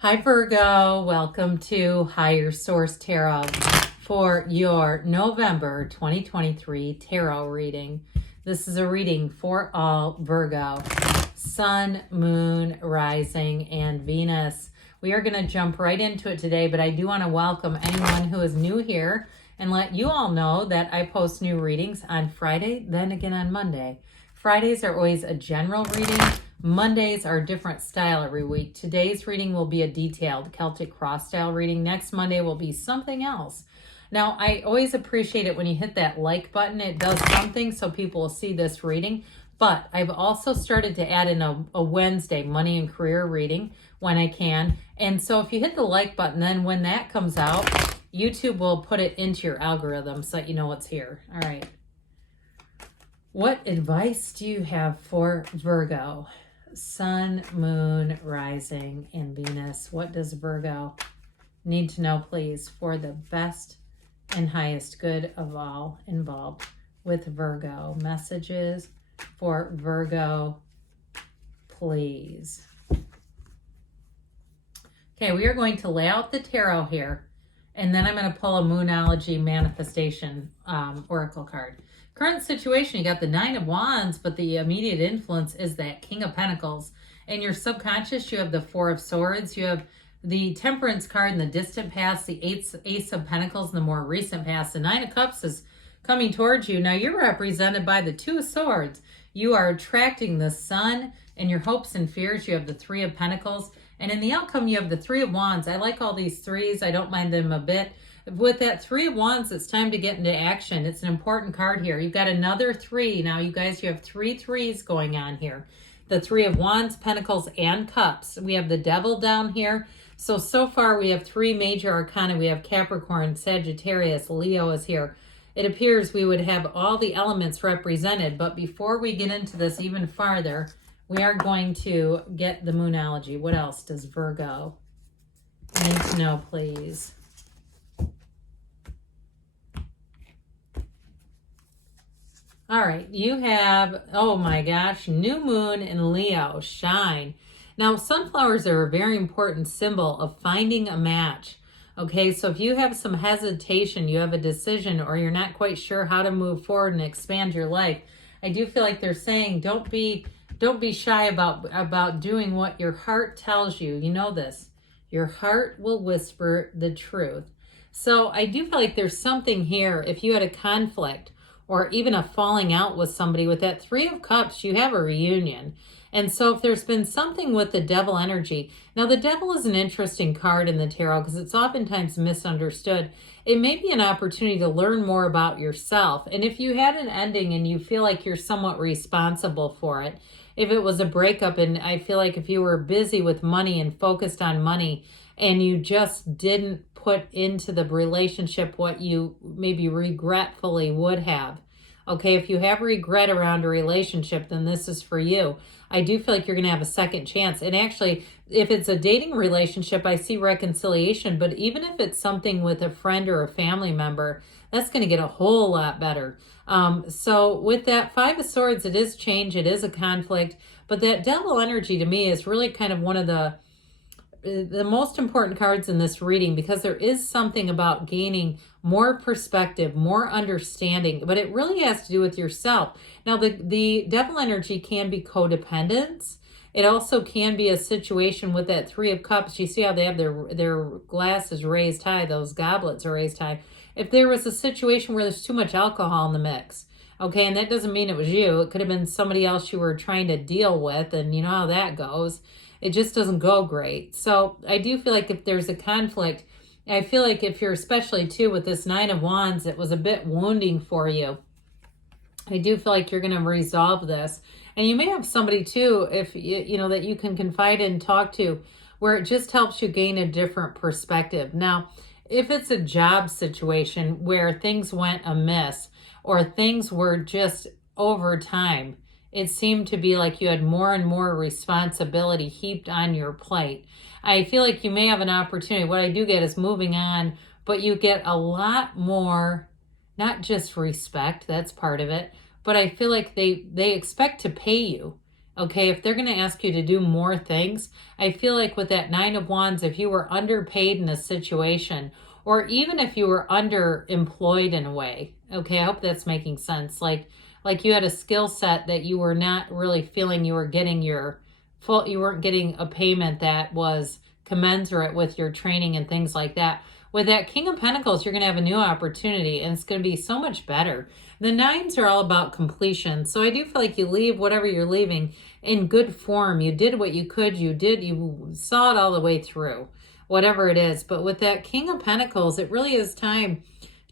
Hi Virgo, welcome to Higher Source Tarot for your November 2023 tarot reading. This is a reading for all Virgo, Sun, Moon, Rising, and Venus. We are going to jump right into it today, but I do want to welcome anyone who is new here and let you all know that I post new readings on Friday, then again on Monday. Fridays are always a general reading. Mondays are a different style every week. Today's reading will be a detailed Celtic cross style reading. Next Monday will be something else. Now, I always appreciate it when you hit that like button. It does something so people will see this reading. But I've also started to add in a Wednesday money and career reading when I can. And so if you hit the like button, then when that comes out, YouTube will put it into your algorithm so that you know what's here. All right. What advice do you have for Virgo? Sun, Moon, Rising, and Venus. What does Virgo need to know, please, for the best and highest good of all involved with Virgo? Messages for Virgo, please. Okay, we are going to lay out the tarot here, and then I'm going to pull a Moonology manifestation oracle card. Current situation, you got the Nine of Wands, but the immediate influence is that King of Pentacles. In your subconscious, you have the Four of Swords. You have the Temperance card in the distant past, the Ace of Pentacles in the more recent past. The Nine of Cups is coming towards you. Now, you're represented by the Two of Swords. You are attracting the Sun and your hopes and fears. You have the Three of Pentacles. And in the outcome, you have the Three of Wands. I like all these threes. I don't mind them a bit. With that Three of Wands, it's time to get into action. It's an important card here. You've got another three. Now, you guys, you have three threes going on here. The Three of Wands, Pentacles, and Cups. We have the Devil down here. So far, we have three major arcana. We have Capricorn, Sagittarius, Leo is here. It appears we would have all the elements represented. But before we get into this even farther, we are going to get the Moonology. What else does Virgo need to know, please? All right, you have, oh my gosh, new moon in Leo, shine. Now, sunflowers are a very important symbol of finding a match. Okay, so if you have some hesitation, you have a decision, or you're not quite sure how to move forward and expand your life, I do feel like they're saying don't be shy about doing what your heart tells you. You know this. Your heart will whisper the truth. So I do feel like there's something here. If you had a conflict or even a falling out with somebody, with that Three of Cups, you have a reunion. And so if there's been something with the Devil energy, now the Devil is an interesting card in the tarot because it's oftentimes misunderstood. It may be an opportunity to learn more about yourself. And if you had an ending and you feel like you're somewhat responsible for it, if it was a breakup, and I feel like if you were busy with money and focused on money and you just didn't put into the relationship what you maybe regretfully would have. Okay, if you have regret around a relationship, then this is for you. I do feel like you're going to have a second chance. And actually, if it's a dating relationship, I see reconciliation. But even if it's something with a friend or a family member, that's going to get a whole lot better. So with that Five of Swords, it is change. It is a conflict. But that Devil energy to me is really kind of one of the most important cards in this reading, because there is something about gaining more perspective, more understanding, but it really has to do with yourself. Now, the Devil energy can be codependence. It also can be a situation with that Three of Cups. You see how they have their glasses raised high, those goblets are raised high. If there was a situation where there's too much alcohol in the mix, okay, and that doesn't mean it was you. It could have been somebody else you were trying to deal with, and you know how that goes. It just doesn't go great. So I do feel like if there's a conflict, I feel like if you're especially too with this Nine of Wands, it was a bit wounding for you. I do feel like you're going to resolve this. And you may have somebody too, if you know, that you can confide in and talk to, where it just helps you gain a different perspective. Now, if it's a job situation where things went amiss or things were just over time, it seemed to be like you had more and more responsibility heaped on your plate. I feel like you may have an opportunity. What I do get is moving on, but you get a lot more, not just respect, that's part of it, but I feel like they expect to pay you. Okay, if they're going to ask you to do more things, I feel like with that Nine of Wands, if you were underpaid in a situation, or even if you were underemployed in a way, okay, I hope that's making sense. Like you had a skill set that you were not really feeling you were getting your full, you weren't getting a payment that was commensurate with your training and things like that. With that King of Pentacles, you're going to have a new opportunity and it's going to be so much better. The nines are all about completion. So I do feel like you leave whatever you're leaving in good form. You did what you could. You saw it all the way through, whatever it is. But with that King of Pentacles, it really is time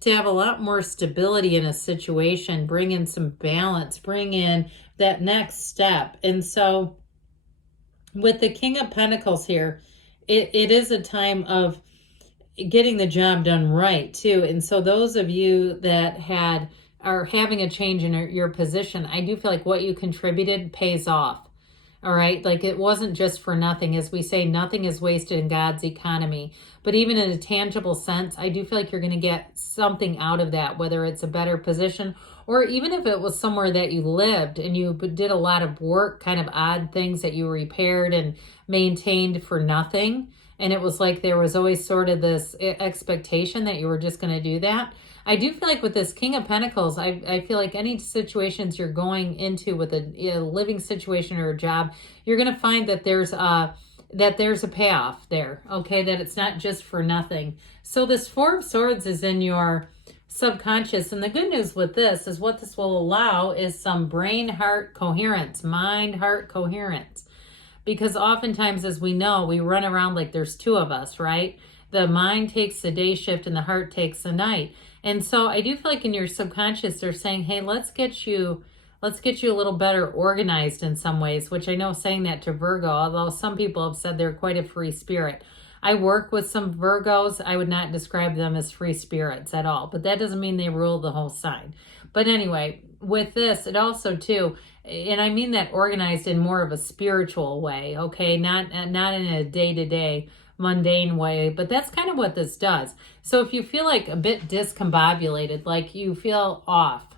to have a lot more stability in a situation, bring in some balance, bring in that next step. And so with the King of Pentacles here, it is a time of getting the job done right too. And so those of you that are having a change in your position, I do feel like what you contributed pays off. All right. Like it wasn't just for nothing. As we say, nothing is wasted in God's economy. But even in a tangible sense, I do feel like you're going to get something out of that, whether it's a better position or even if it was somewhere that you lived and you did a lot of work, kind of odd things that you repaired and maintained for nothing. And it was like there was always sort of this expectation that you were just going to do that. I do feel like with this King of Pentacles, I feel like any situations you're going into with a living situation or a job, you're going to find that there's a payoff there, okay, that it's not just for nothing. So this Four of Swords is in your subconscious. And the good news with this is what this will allow is some brain-heart coherence, mind-heart coherence. Because oftentimes, as we know, we run around like there's two of us, right? The mind takes the day shift and the heart takes the night. And so I do feel like in your subconscious, they're saying, hey, let's get you a little better organized in some ways, which I know saying that to Virgo, although some people have said they're quite a free spirit. I work with some Virgos. I would not describe them as free spirits at all, but that doesn't mean they rule the whole sign. But anyway, with this, it also too, and I mean that organized in more of a spiritual way, okay? Not in a day-to-day mundane way, but that's kind of what this does. So if you feel like a bit discombobulated, like you feel off,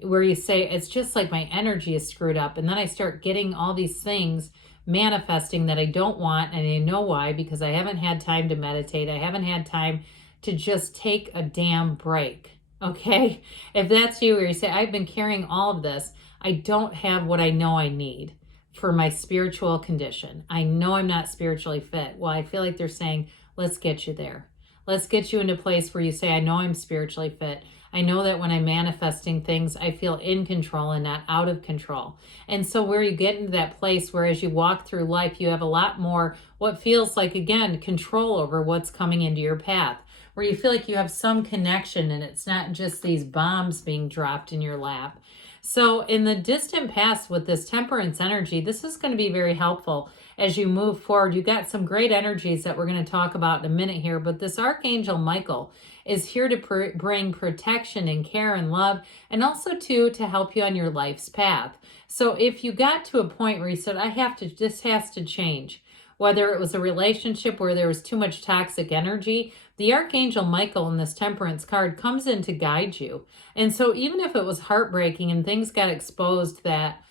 where you say, it's just like my energy is screwed up, and then I start getting all these things manifesting that I don't want, and I know why, because I haven't had time to meditate. I haven't had time to just take a damn break, okay? If that's you, or you say, I've been carrying all of this, I don't have what I know I need for my spiritual condition. I know I'm not spiritually fit. Well, I feel like they're saying, let's get you there. Let's get you into a place where you say, I know I'm spiritually fit. I know that when I'm manifesting things, I feel in control and not out of control. And so where you get into that place where as you walk through life, you have a lot more what feels like, again, control over what's coming into your path, where you feel like you have some connection and it's not just these bombs being dropped in your lap. So in the distant past with this temperance energy, this is going to be very helpful as you move forward. You got some great energies that we're going to talk about in a minute here, but this Archangel Michael is here to bring protection and care and love, and also to help you on your life's path. So if you got to a point where you said, this has to change, whether it was a relationship where there was too much toxic energy, the Archangel Michael in this Temperance card comes in to guide you. And so even if it was heartbreaking and things got exposed that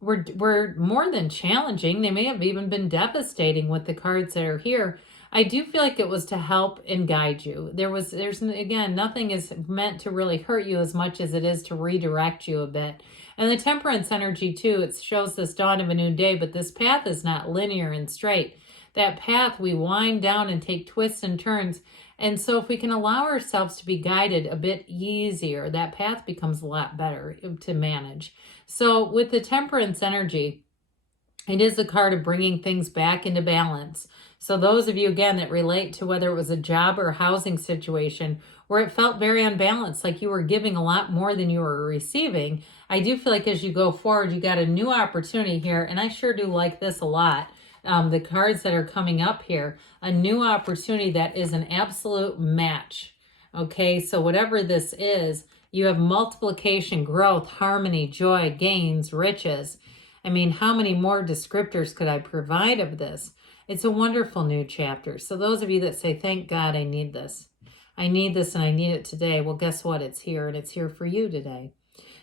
were more than challenging, they may have even been devastating with the cards that are here, I do feel like it was to help and guide you. Again, nothing is meant to really hurt you as much as it is to redirect you a bit. And the Temperance energy too, it shows this dawn of a new day, but this path is not linear and straight. That path, we wind down and take twists and turns. And so if we can allow ourselves to be guided a bit easier, that path becomes a lot better to manage. So with the Temperance energy, it is a card of bringing things back into balance. So those of you, again, that relate to whether it was a job or a housing situation where it felt very unbalanced, like you were giving a lot more than you were receiving, I do feel like as you go forward, you got a new opportunity here. And I sure do like this a lot. The cards that are coming up here, a new opportunity that is an absolute match. Okay, so whatever this is, you have multiplication, growth, harmony, joy, gains, riches. I mean, how many more descriptors could I provide of this? It's a wonderful new chapter. So those of you that say, thank God I need this. I need this and I need it today. Well, guess what? It's here and it's here for you today.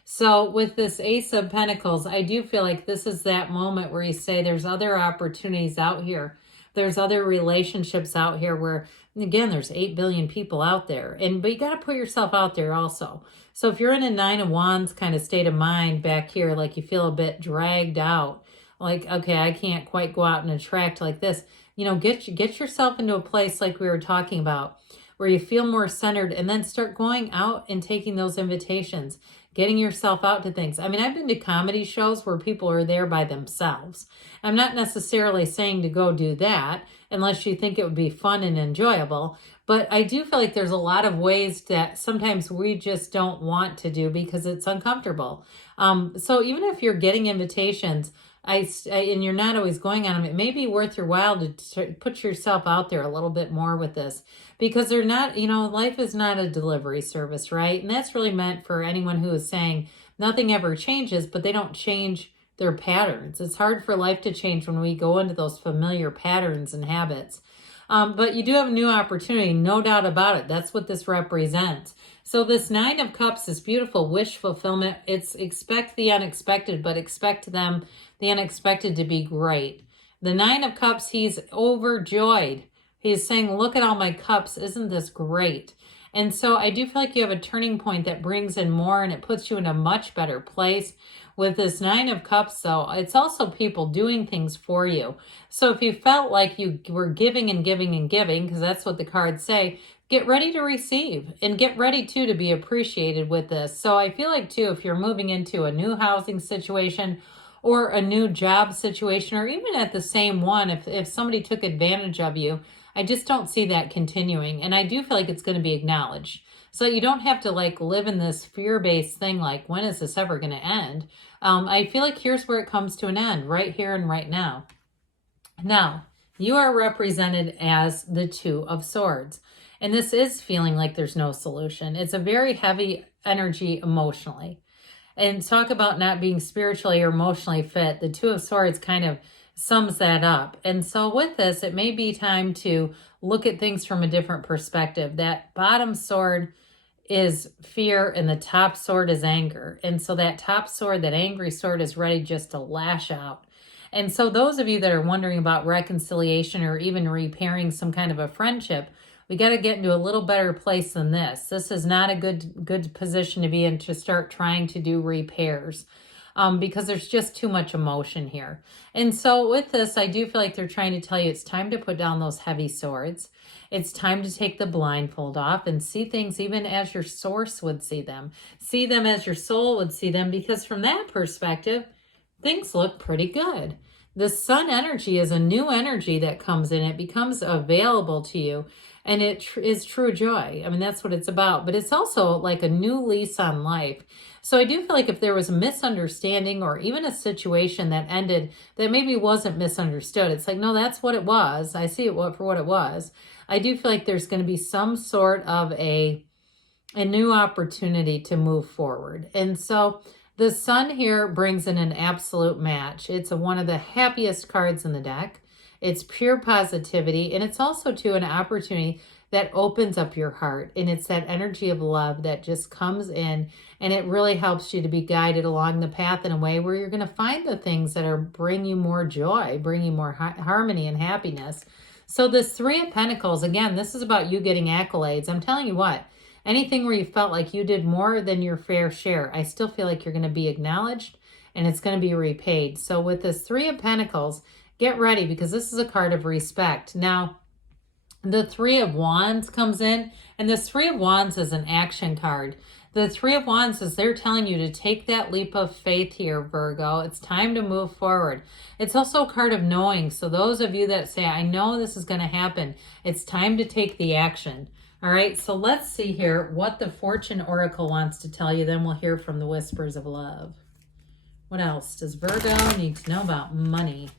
So with this Ace of Pentacles, I do feel like this is that moment where you say there's other opportunities out here. There's other relationships out here where, again, there's 8 billion people out there. But you got to put yourself out there also. So if you're in a Nine of Wands kind of state of mind back here, like you feel a bit dragged out, like, okay, I can't quite go out and attract like this, get yourself into a place like we were talking about, where you feel more centered, and then start going out and taking those invitations, getting yourself out to things. I mean, I've been to comedy shows where people are there by themselves. I'm not necessarily saying to go do that unless you think it would be fun and enjoyable, but I do feel like there's a lot of ways that sometimes we just don't want to do because it's uncomfortable. So even if you're getting invitations, and you're not always going on them, it may be worth your while to put yourself out there a little bit more with this, because they're not, life is not a delivery service, right? And that's really meant for anyone who is saying nothing ever changes, but they don't change their patterns. It's hard for life to change when we go into those familiar patterns and habits. But you do have a new opportunity, no doubt about it. That's what this represents. So this Nine of Cups is beautiful wish fulfillment. It's expect the unexpected, but expect the unexpected to be great. The Nine of Cups, he's overjoyed. He's saying, look at all my cups. Isn't this great? And so I do feel like you have a turning point that brings in more, and it puts you in a much better place. With this Nine of Cups, though, it's also people doing things for you. So if you felt like you were giving and giving and giving, because that's what the cards say, get ready to receive, and get ready, too, to be appreciated with this. So I feel like, too, if you're moving into a new housing situation or a new job situation, or even at the same one, if somebody took advantage of you, I just don't see that continuing. And I do feel like it's going to be acknowledged. So you don't have to live in this fear-based thing like, when is this ever going to end? I feel like here's where it comes to an end, right here and right now. Now, you are represented as the Two of Swords. And this is feeling like there's no solution. It's a very heavy energy emotionally. And talk about not being spiritually or emotionally fit. The Two of Swords kind of sums that up. And so with this, it may be time to look at things from a different perspective. That bottom sword is fear and the top sword is anger. And so that top sword, that angry sword, is ready just to lash out. And so those of you that are wondering about reconciliation or even repairing some kind of a friendship, we got to get into a little better place than this. This is not a good position to be in to start trying to do repairs. Because there's just too much emotion here. And so with this, I do feel like they're trying to tell you it's time to put down those heavy swords. It's time to take the blindfold off and see things even as your source would see them. See them as your soul would see them, because from that perspective, things look pretty good. The sun energy is a new energy that comes in. It becomes available to you, and it is true joy. I mean, that's what it's about. But it's also like a new lease on life. So I do feel like if there was a misunderstanding or even a situation that ended that maybe wasn't misunderstood, it's like, no, that's what it was. I see it for what it was. I do feel like there's going to be some sort of a new opportunity to move forward. And so the sun here brings in an absolute match. It's one of the happiest cards in the deck. It's pure positivity, and it's also, too, an opportunity that opens up your heart, and it's that energy of love that just comes in, and it really helps you to be guided along the path in a way where you're going to find the things that bring you more joy, bring you more harmony and happiness. So this Three of Pentacles, again, this is about you getting accolades. I'm telling you what, anything where you felt like you did more than your fair share, I still feel like you're going to be acknowledged, and it's going to be repaid. So with this Three of Pentacles, get ready, because this is a card of respect. Now, the Three of Wands comes in, and this Three of Wands is an action card. The Three of Wands is they're telling you to take that leap of faith here, Virgo. It's time to move forward. It's also a card of knowing. So those of you that say, I know this is going to happen, it's time to take the action. All right, so let's see here what the Fortune Oracle wants to tell you. Then we'll hear from the Whispers of Love. What else does Virgo need to know about money?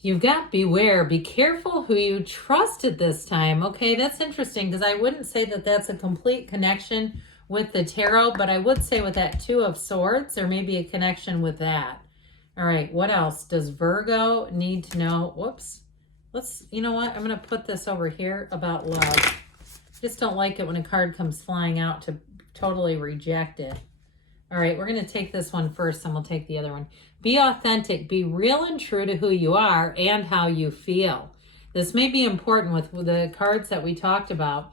You've got beware. Be careful who you trust at this time. Okay, that's interesting, because I wouldn't say that that's a complete connection with the tarot, but I would say with that Two of Swords, there may be a connection with that. All right, what else does Virgo need to know? Whoops. You know what? I'm going to put this over here about love. Just don't like it when a card comes flying out to totally reject it. All right, we're going to take this one first, and we'll take the other one. Be authentic. Be real and true to who you are and how you feel. This may be important with the cards that we talked about.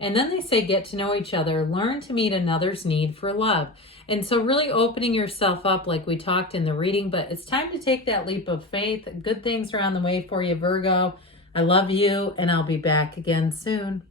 And then they say get to know each other. Learn to meet another's need for love. And so really opening yourself up like we talked in the reading. But it's time to take that leap of faith. Good things are on the way for you, Virgo. I love you, and I'll be back again soon.